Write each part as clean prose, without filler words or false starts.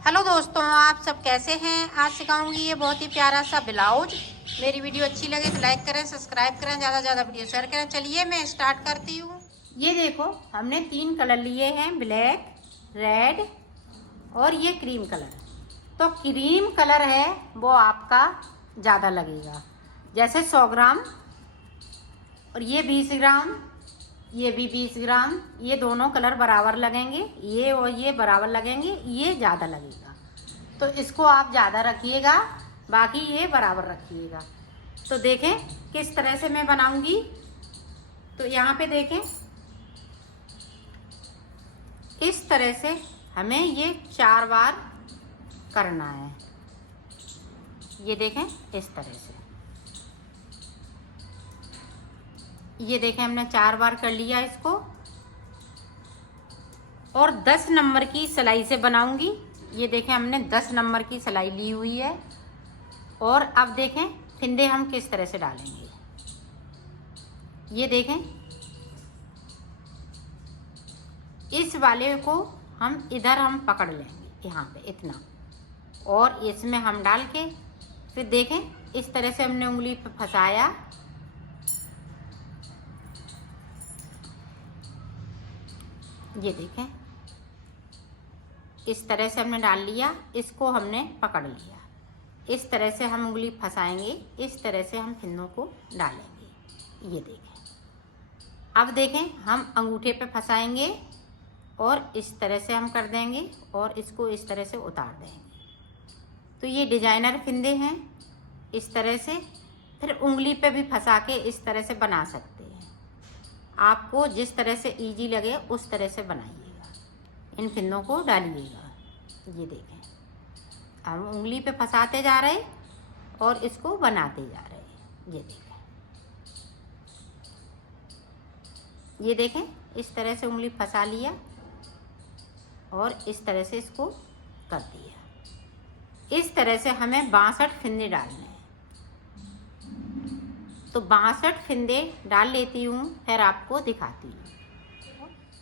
Hello दोस्तों, आप सब कैसे हैं। आज सिखाऊंगी ये बहुत ही प्यारा सा ब्लाउज। मेरी वीडियो अच्छी लगे तो लाइक करें, सब्सक्राइब करें, ज़्यादा से ज़्यादा वीडियो शेयर करें। चलिए मैं स्टार्ट करती हूँ। ये देखो, हमने 3 कलर लिए हैं, ब्लैक, रेड और ये क्रीम कलर। तो क्रीम कलर है वो आपका ज़्यादा लगेगा, जैसे 100 ग्राम, और ये 20 ग्राम, ये भी 20 ग्राम। ये दोनों कलर बराबर लगेंगे, ये और ये बराबर लगेंगे, ये ज़्यादा लगेगा। तो इसको आप ज़्यादा रखिएगा, बाकी ये बराबर रखिएगा। तो देखें किस तरह से मैं बनाऊंगी। तो यहाँ पे देखें, इस तरह से हमें ये 4 बार करना है। ये देखें इस तरह से, ये देखें हमने 4 बार कर लिया इसको। और 10 नंबर की सिलाई से बनाऊंगी। ये देखें हमने 10 नंबर की सिलाई ली हुई है। और अब देखें फिंदे हम किस तरह से डालेंगे। ये देखें, इस वाले को हम इधर हम पकड़ लेंगे, यहाँ पे इतना, और इसमें हम डाल के फिर देखें इस तरह से हमने उंगली पे फंसाया। ये देखें इस तरह से हमने डाल लिया, इसको हमने पकड़ लिया। इस तरह से हम उंगली फंसाएंगे, इस तरह से हम फिंदों को डालेंगे। ये देखें, अब देखें हम अंगूठे पे फंसाएंगे और इस तरह से हम कर देंगे और इसको इस तरह से उतार देंगे। तो ये डिजाइनर फिंदे हैं। इस तरह से फिर उंगली पे भी फंसा के इस तरह से बना सकते हैं। आपको जिस तरह से इजी लगे उस तरह से बनाइएगा, इन फिंदों को डालिएगा। ये देखें, हम उंगली पे फंसाते जा रहे और इसको बनाते जा रहे। ये देखें इस तरह से उंगली फंसा लिया और इस तरह से इसको कर दिया। इस तरह से हमें 62 फिंदे डालने हैं। तो 62 फिंदे डाल लेती हूँ, फिर आपको दिखाती हूँ।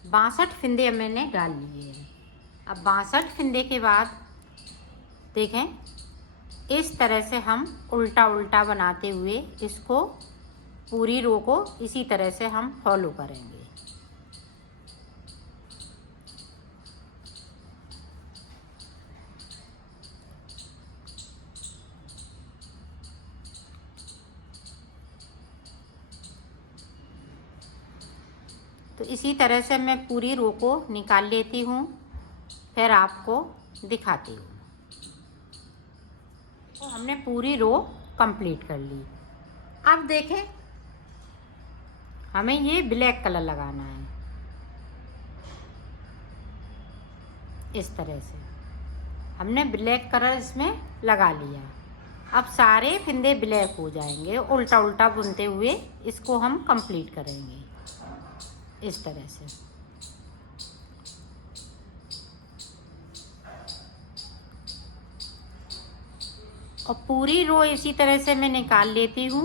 62 फिंदे मैंने डाल लिए हैं। अब 62 फिंदे के बाद देखें इस तरह से हम उल्टा उल्टा बनाते हुए इसको पूरी रो को इसी तरह से हम फॉलो करेंगे। तो इसी तरह से मैं पूरी रो को निकाल लेती हूँ, फिर आपको दिखाती हूँ। तो हमने पूरी रो कंप्लीट कर ली। अब देखें हमें ये ब्लैक कलर लगाना है। इस तरह से हमने ब्लैक कलर इसमें लगा लिया। अब सारे फिंदे ब्लैक हो जाएंगे। उल्टा उल्टा बुनते हुए इसको हम कंप्लीट करेंगे इस तरह से। और पूरी रो इसी तरह से मैं निकाल लेती हूँ,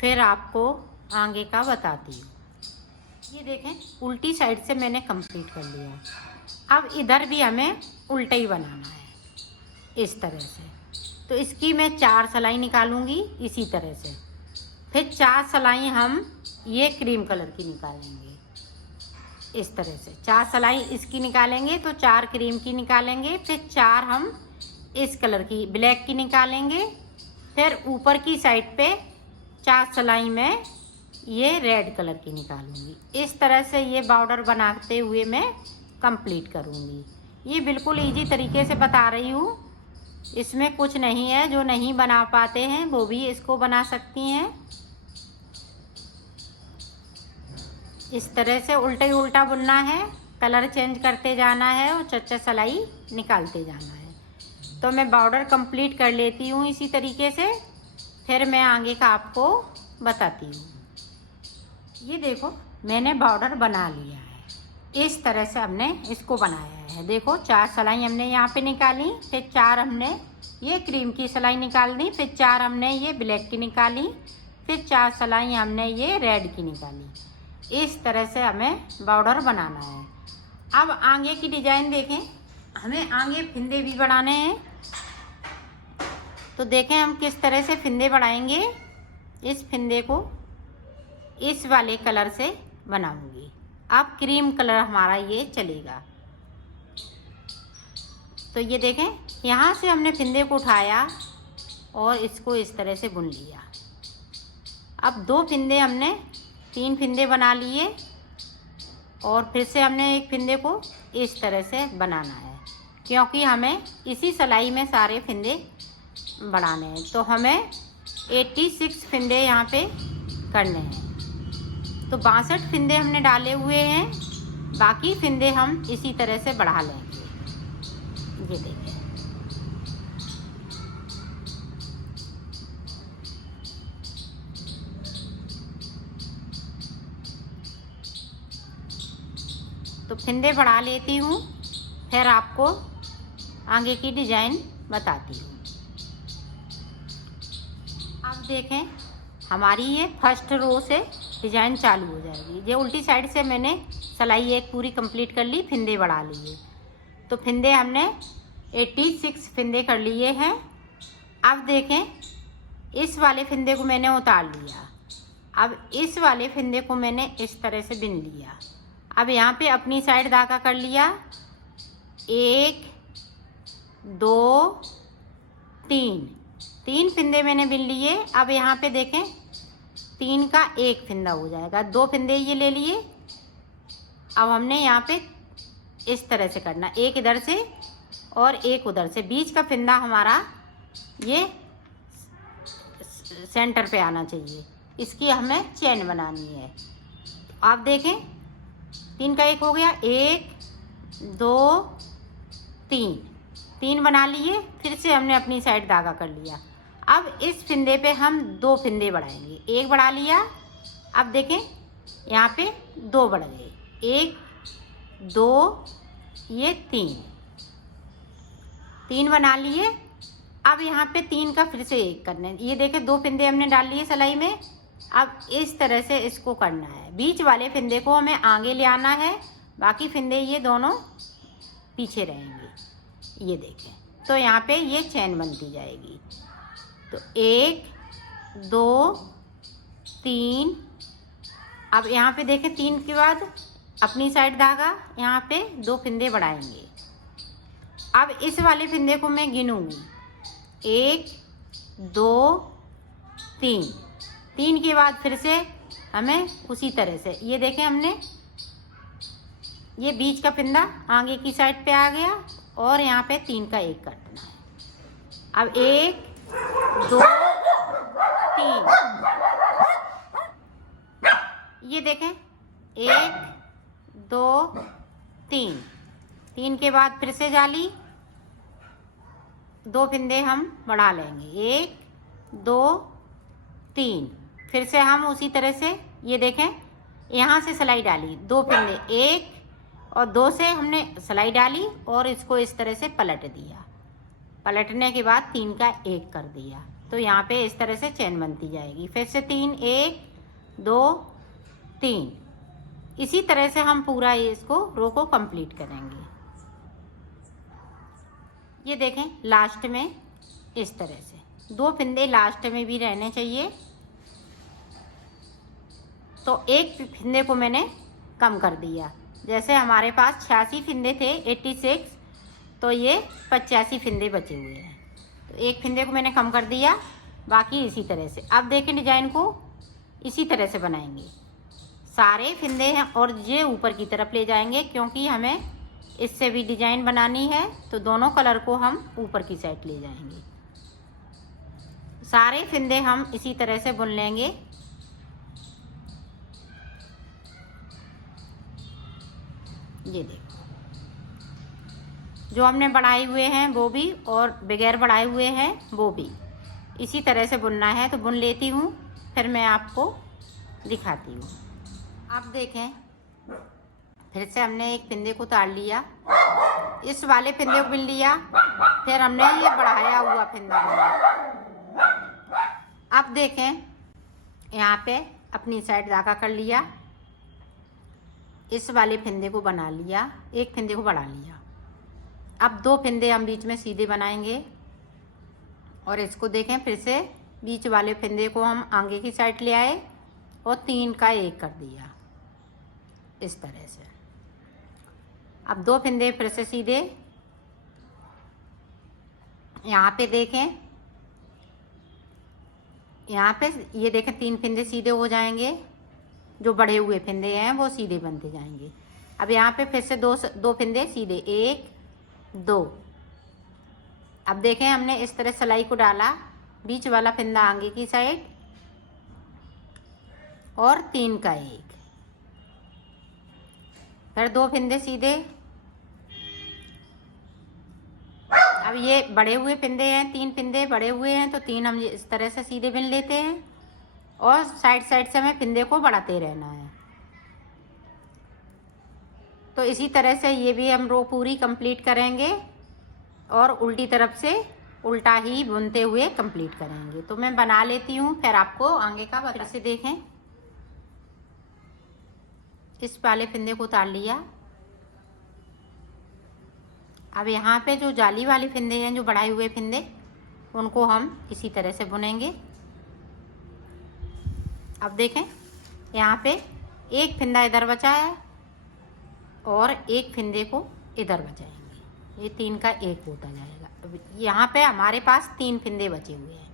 फिर आपको आगे का बताती हूँ। ये देखें उल्टी साइड से मैंने कंप्लीट कर लिया। अब इधर भी हमें उल्टा ही बनाना है इस तरह से। तो इसकी मैं 4 सिलाई निकालूंगी इसी तरह से। फिर 4 सिलाई हम ये क्रीम कलर की निकालेंगे इस तरह से। 4 सिलाई इसकी निकालेंगे तो 4 क्रीम की निकालेंगे, फिर 4 हम इस कलर की ब्लैक की निकालेंगे, फिर ऊपर की साइड पे 4 सिलाई में ये रेड कलर की निकालूंगी। इस तरह से ये बॉर्डर बनाते हुए मैं कंप्लीट करूँगी। ये बिल्कुल इजी तरीके से बता रही हूँ, इसमें कुछ नहीं है। जो नहीं बना पाते हैं वो भी इसको बना सकती हैं। इस तरह से उल्टा ही उल्टा बुनना है, कलर चेंज करते जाना है और 4 सिलाई निकालते जाना है। तो मैं बॉर्डर कंप्लीट कर लेती हूँ इसी तरीके से, फिर मैं आगे का आपको बताती हूँ। ये देखो मैंने बॉर्डर बना लिया है। इस तरह से हमने इसको बनाया है। देखो 4 सिलाई हमने यहाँ पे निकाली, फिर 4 हमने ये क्रीम की सिलाई निकाल दी, फिर 4 हमने ये ब्लैक की निकाली, फिर 4 सिलाई हमने ये रेड की निकाली। इस तरह से हमें बॉर्डर बनाना है। अब आगे की डिजाइन देखें हमें आगे फिंदे भी बढ़ाने हैं। तो देखें हम किस तरह से फिंदे बढ़ाएंगे। इस फिंदे को इस वाले कलर से बनाऊंगी। अब क्रीम कलर हमारा ये चलेगा। तो ये देखें, यहाँ से हमने फिंदे को उठाया और इसको इस तरह से बुन लिया। अब 2 फिंदे हमने 3 फिंदे बना लिए और फिर से हमने एक फिंदे को इस तरह से बनाना है, क्योंकि हमें इसी सिलाई में सारे फिंदे बढ़ाने हैं। तो हमें 86 फिंदे यहाँ पे करने हैं। तो 62 फिंदे हमने डाले हुए हैं, बाकी फिंदे हम इसी तरह से बढ़ा लेंगे। ये देखिए, तो फिंदे बढ़ा लेती हूँ, फिर आपको आगे की डिज़ाइन बताती हूँ। अब देखें, हमारी ये फर्स्ट रो से डिज़ाइन चालू हो जाएगी। ये उल्टी साइड से मैंने सिलाई एक पूरी कंप्लीट कर ली, फिंदे बढ़ा लिए। तो फिंदे हमने 86 फिंदे कर लिए हैं। अब देखें, इस वाले फिंदे को मैंने उतार लिया। अब इस वाले फिंदे को मैंने इस तरह से बिन लिया। अब यहाँ पे अपनी साइड धागा कर लिया, 1 2 3 फिंदे मैंने बिन लिए। अब यहाँ पे देखें, 3 का 1 फिंदा हो जाएगा। 2 फिंदे ये ले लिए। अब हमने यहाँ पे इस तरह से करना, एक इधर से और एक उधर से। बीच का फिंदा हमारा ये सेंटर पे आना चाहिए। इसकी हमें चेन बनानी है। तो आप देखें, 3 का 1 हो गया, 1 2 3 बना लिए। फिर से हमने अपनी साइड धागा कर लिया। अब इस फिंदे पे हम 2 फिंदे बढ़ाएंगे। 1 बढ़ा लिया। अब देखें, यहाँ पे 2 बढ़ गए, 1 2 ये 3 बना लिए। अब यहाँ पे 3 का फिर से 1 करना है। ये देखें, 2 फिंदे हमने डाल लिए सिलाई में। अब इस तरह से इसको करना है। बीच वाले फिंदे को हमें आगे ले आना है, बाकी फिंदे ये दोनों पीछे रहेंगे। ये देखें, तो यहाँ पे ये चैन बनती जाएगी। तो 1 2 3। अब यहाँ पे देखें, 3 के बाद अपनी साइड धागा, यहाँ पे 2 फिंदे बढ़ाएंगे। अब इस वाले फिंदे को मैं गिनूंगी, 1 2 3 के बाद फिर से हमें उसी तरह से, ये देखें, हमने ये बीच का फिंदा आगे की साइड पे आ गया और यहाँ पे 3 का 1 काटना है। अब 1 2 3, ये देखें, 1 2 3 के बाद फिर से जाली, 2 फिंदे हम बढ़ा लेंगे, 1 2 3। फिर से हम उसी तरह से, ये देखें, यहाँ से सिलाई डाली, 2 फिंदे, 1 और 2 से हमने सिलाई डाली और इसको इस तरह से पलट दिया। पलटने के बाद 3 का 1 कर दिया। तो यहाँ पे इस तरह से चैन बनती जाएगी। फिर से 3 1 2 3। इसी तरह से हम पूरा इसको रो को कंप्लीट करेंगे। ये देखें, लास्ट में इस तरह से 2 फिंदे लास्ट में भी रहने चाहिए। तो 1 फिंदे को मैंने कम कर दिया। जैसे हमारे पास 86 फिंदे थे, 86, तो ये 85 फिंदे बचे हुए हैं। तो 1 फिंदे को मैंने कम कर दिया, बाकी इसी तरह से। अब देखें, डिजाइन को इसी तरह से बनाएंगे। सारे फिंदे हैं और ये ऊपर की तरफ ले जाएंगे, क्योंकि हमें इससे भी डिजाइन बनानी है। तो दोनों कलर को हम ऊपर की साइड ले जाएंगे। सारे फिंदे हम इसी तरह से बुन लेंगे। ये देखो, जो हमने बढ़ाए हुए हैं वो भी और बगैर बढ़ाए हुए हैं वो भी इसी तरह से बुनना है। तो बुन लेती हूँ, फिर मैं आपको दिखाती हूँ। अब देखें, फिर से हमने एक फिंदे को उतार लिया, इस वाले फिंदे को बुन लिया, फिर हमने ये बढ़ाया हुआ फिंदा बुना। अब देखें, यहाँ पे अपनी साइड धागा कर लिया, इस वाले फिंदे को बना लिया, एक फिंदे को बढ़ा लिया। अब 2 फंदे हम बीच में सीधे बनाएंगे और इसको देखें, फिर से बीच वाले फंदे को हम आगे की साइड ले आए और 3 का 1 कर दिया इस तरह से। अब 2 फंदे फिर से सीधे, यहाँ पे देखें, यहाँ पे ये देखें 3 फंदे सीधे हो जाएंगे, जो बड़े हुए फंदे हैं वो सीधे बनते जाएंगे। अब यहाँ पे फिर से दो फंदे सीधे, 1 2। अब देखें हमने इस तरह सिलाई को डाला, बीच वाला फंदा आगे की साइड और 3 का 1, फिर 2 फंदे सीधे। अब ये बड़े हुए फंदे हैं, 3 फंदे बड़े हुए हैं, तो 3 हम इस तरह से सीधे बिन लेते हैं और साइड साइड से हमें फंदे को बढ़ाते रहना है। तो इसी तरह से ये भी हम रो पूरी कंप्लीट करेंगे और उल्टी तरफ से उल्टा ही बुनते हुए कंप्लीट करेंगे। तो मैं बना लेती हूँ, फिर आपको आगे का फिर से देखें। इस वाले फंदे को उतार लिया। अब यहाँ पे जो जाली वाले फंदे हैं, जो बढ़ाए हुए फंदे, उनको हम इसी तरह से बुनेंगे। अब देखें यहाँ पे 1 फंदा इधर बचा है और 1 फंदे को इधर बचाएंगे, ये 3 का 1 होता जाएगा। अब यहाँ पे हमारे पास 3 फंदे बचे हुए हैं।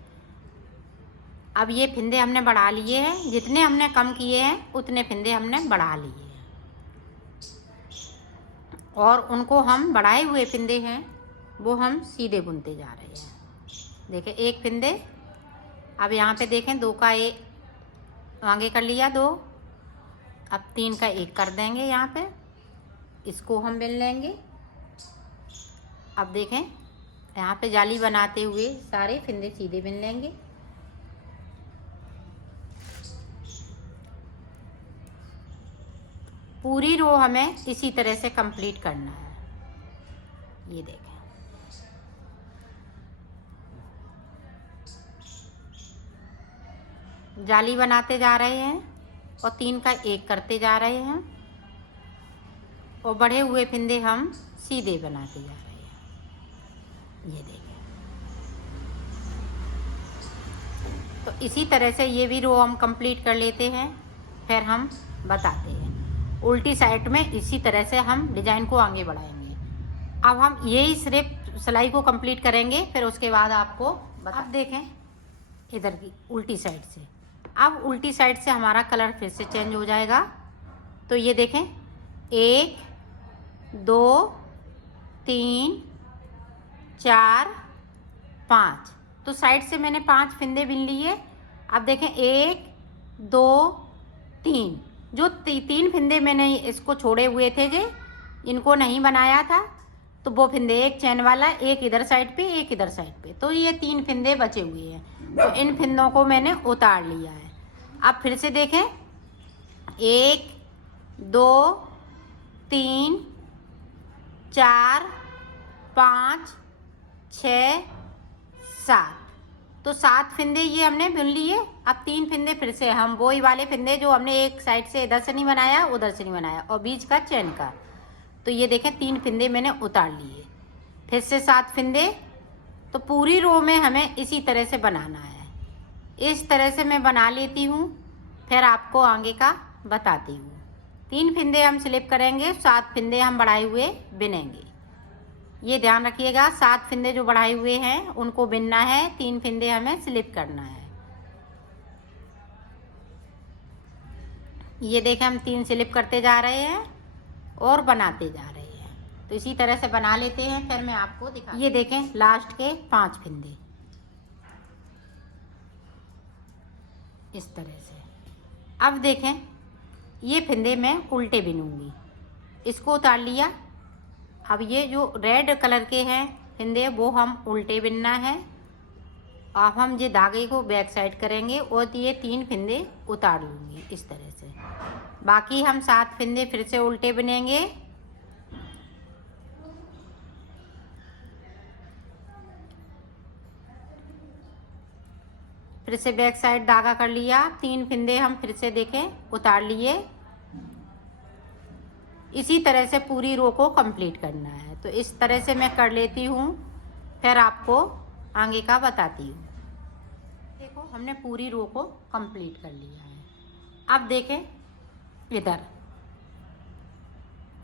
अब ये फंदे हमने बढ़ा लिए हैं, जितने हमने कम किए हैं उतने फंदे हमने बढ़ा लिए हैं और उनको हम बढ़ाए हुए फंदे हैं वो हम सीधे बुनते जा रहे हैं। देखें 1 फंदे, अब यहाँ पे देखें 2 का 1 आगे कर लिया, 2। अब 3 का 1 कर देंगे, यहाँ पे इसको हम बिन लेंगे। अब देखें यहाँ पे जाली बनाते हुए सारे फंदे सीधे बिन लेंगे। पूरी रो हमें इसी तरह से कंप्लीट करना है। ये देखें, जाली बनाते जा रहे हैं और 3 का 1 करते जा रहे हैं और बढ़े हुए फंदे हम सीधे बनाते जा रहे हैं। ये देखें, तो इसी तरह से ये भी रो हम कंप्लीट कर लेते हैं, फिर हम बताते हैं। उल्टी साइड में इसी तरह से हम डिजाइन को आगे बढ़ाएंगे। अब हम यही सिर्फ सिलाई को कंप्लीट करेंगे, फिर उसके बाद आपको अब देखें इधर की उल्टी साइड से। अब उल्टी साइड से हमारा कलर फिर से चेंज हो जाएगा। तो ये देखें 1 2 3 4 5, तो साइड से मैंने 5 फंदे बिन लिए। अब देखें 1 2 3, जो 3 फंदे मैंने इसको छोड़े हुए थे, जो इनको नहीं बनाया था, तो वो फंदे, 1 चैन वाला, 1 इधर साइड पे, 1 इधर साइड पे, तो ये 3 फंदे बचे हुए हैं। तो इन फंदों को मैंने उतार लिया है। अब फिर से देखें 1 2 3 4 5 6 7, तो 7 फंदे ये हमने बुन लिए। अब 3 फंदे फिर से हम वही वाले फंदे जो हमने एक साइड से इधर से नहीं बनाया, उधर से नहीं बनाया, और बीच का चैन का, तो ये देखें 3 फंदे मैंने उतार लिए। फिर से 7 फंदे। तो पूरी रो में हमें इसी तरह से बनाना है। इस तरह से मैं बना लेती हूँ, फिर आपको आगे का बताती हूँ। 3 फंदे हम स्लिप करेंगे, 7 फंदे हम बढ़ाए हुए बिनेंगे। ये ध्यान रखिएगा, 7 फंदे जो बढ़ाए हुए हैं उनको बिनना है, 3 फंदे हमें स्लिप करना है। ये देखें हम 3 स्लिप करते जा रहे हैं और बनाते जा रहे हैं। तो इसी तरह से बना लेते हैं, फिर मैं आपको दिखा। ये देखें लास्ट के 5 फंदे इस तरह से। अब देखें ये फंदे मैं उल्टे बिनूंगी, इसको उतार लिया। अब ये जो रेड कलर के हैं फंदे वो हम उल्टे बिनना है। अब हम ये धागे को बैक साइड करेंगे और ये 3 फंदे उतार लूँगी इस तरह से। बाकी हम 7 फंदे फिर से उल्टे बिनेंगे। फिर से बैक साइड धागा कर लिया, 3 फंदे हम फिर से देखें उतार लिए। इसी तरह से पूरी रो को कंप्लीट करना है। तो इस तरह से मैं कर लेती हूँ, फिर आपको आगे का बताती हूँ। देखो हमने पूरी रो को कंप्लीट कर लिया है। अब देखें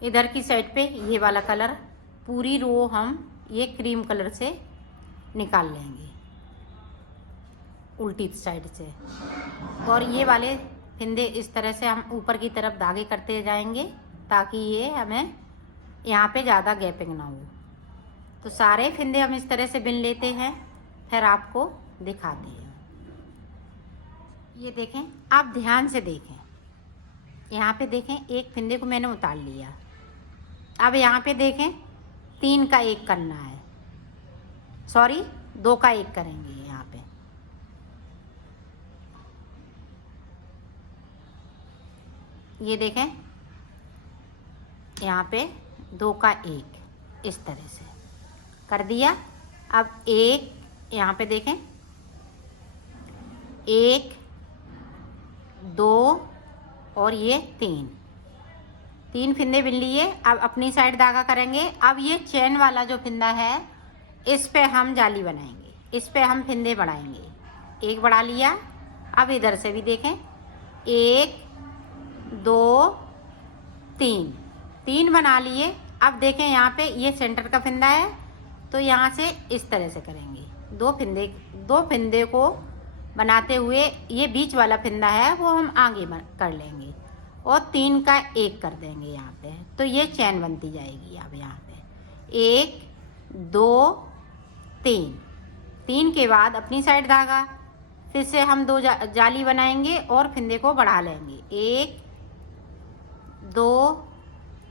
इधर की साइड पे ये वाला कलर, पूरी रो हम ये क्रीम कलर से निकाल लेंगे उल्टी साइड से, और ये वाले फिंदे इस तरह से हम ऊपर की तरफ धागे करते जाएंगे ताकि ये हमें यहाँ पे ज़्यादा गैपिंग ना हो। तो सारे फिंदे हम इस तरह से बिन लेते हैं, फिर आपको दिखाते हैं। ये देखें, आप ध्यान से देखें, यहाँ पे देखें एक फिंदे को मैंने उतार लिया। अब यहाँ पे देखें 3 का 1 करना है, सॉरी 2 का 1 करेंगे यहाँ पे। ये देखें यहाँ पे 2 का 1 इस तरह से कर दिया। अब 1 यहाँ पे देखें 1 2 और ये 3 फिंदे बिन लिए। अब अपनी साइड धागा करेंगे। अब ये चैन वाला जो फिंदा है इस पे हम जाली बनाएंगे, इस पे हम फिंदे बढ़ाएंगे। 1 बढ़ा लिया। अब इधर से भी देखें 1 2 3 बना लिए। अब देखें यहाँ पे ये सेंटर का फिंदा है, तो यहाँ से इस तरह से करेंगे। 2 फिंदे को बनाते हुए ये बीच वाला फिंदा है वो हम आगे कर लेंगे और 3 का 1 कर देंगे यहाँ पे। तो ये चैन बनती जाएगी। अब यहाँ पे 1 2 3 के बाद अपनी साइड धागा, फिर से हम 2 जाली बनाएंगे और फिंदे को बढ़ा लेंगे। 1 2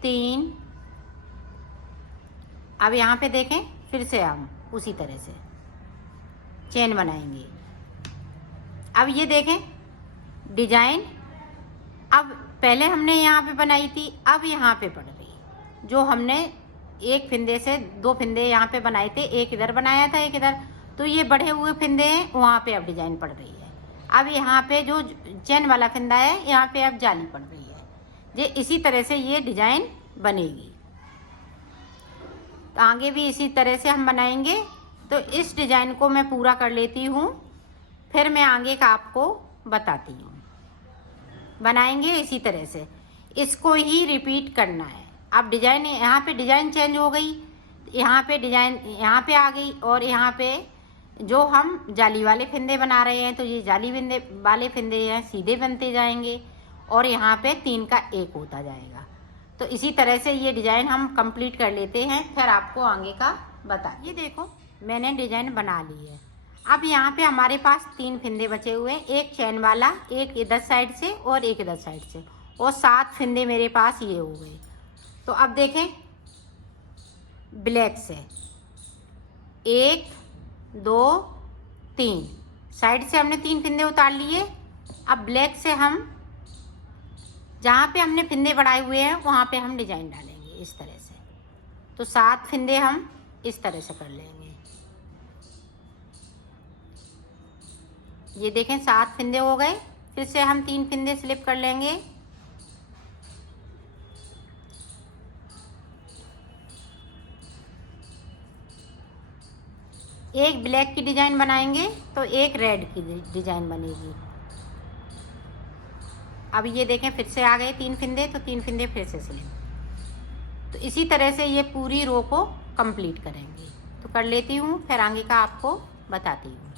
3। अब यहाँ पे देखें फिर से हम उसी तरह से चेन बनाएंगे। अब ये देखें डिजाइन, अब पहले हमने यहाँ पे बनाई थी, अब यहाँ पे पड़ रही। जो हमने एक फिंदे से 2 फिंदे यहाँ पे बनाए थे, एक इधर बनाया था एक इधर, तो ये बढ़े हुए फिंदे हैं वहाँ पे अब डिजाइन पड़ रही है। अब यहाँ पे जो चैन वाला फिंदा है यहाँ पे अब जाली पड़ रही है। ये इसी तरह से ये डिजाइन बनेगी। तो आगे भी इसी तरह से हम बनाएंगे। तो इस डिजाइन को मैं पूरा कर लेती हूँ, फिर मैं आगे का आपको बताती हूँ। बनाएंगे इसी तरह से, इसको ही रिपीट करना है। अब डिजाइन यहाँ पे डिजाइन चेंज हो गई, यहाँ पे डिजाइन यहाँ पे आ गई, और यहाँ पे जो हम जाली वाले फिंदे बना रहे हैं तो ये जाली वाले फिंदे हैं सीधे बनते जाएंगे, और यहाँ पे 3 का 1 होता जाएगा। तो इसी तरह से ये डिजाइन हम कंप्लीट कर लेते हैं, फिर आपको आगे का बता। ये देखो मैंने डिजाइन बना ली है। अब यहाँ पे हमारे पास 3 फिंदे बचे हुए हैं, एक चैन वाला, एक इधर साइड से और एक इधर साइड से, और 7 फिंदे मेरे पास ये हो गए। तो अब देखें ब्लैक से 1 2 3 साइड से हमने 3 फिंदे उतार लिए। अब ब्लैक से हम जहाँ पे हमने फिंदे बढ़ाए हुए हैं वहाँ पे हम डिजाइन डालेंगे इस तरह से। तो 7 फिंदे हम इस तरह से कर लेंगे। ये देखें 7 फिंदे हो गए। फिर से हम 3 फिंदे स्लिप कर लेंगे। एक ब्लैक की डिजाइन बनाएंगे तो एक रेड की डिजाइन बनेगी। अब ये देखें फिर से आ गए 3 फिंदे, तो 3 फिंदे फिर से स्लिप। तो इसी तरह से ये पूरी रो को कंप्लीट करेंगे। तो कर लेती हूँ, फिर आगे का आपको बताती हूँ।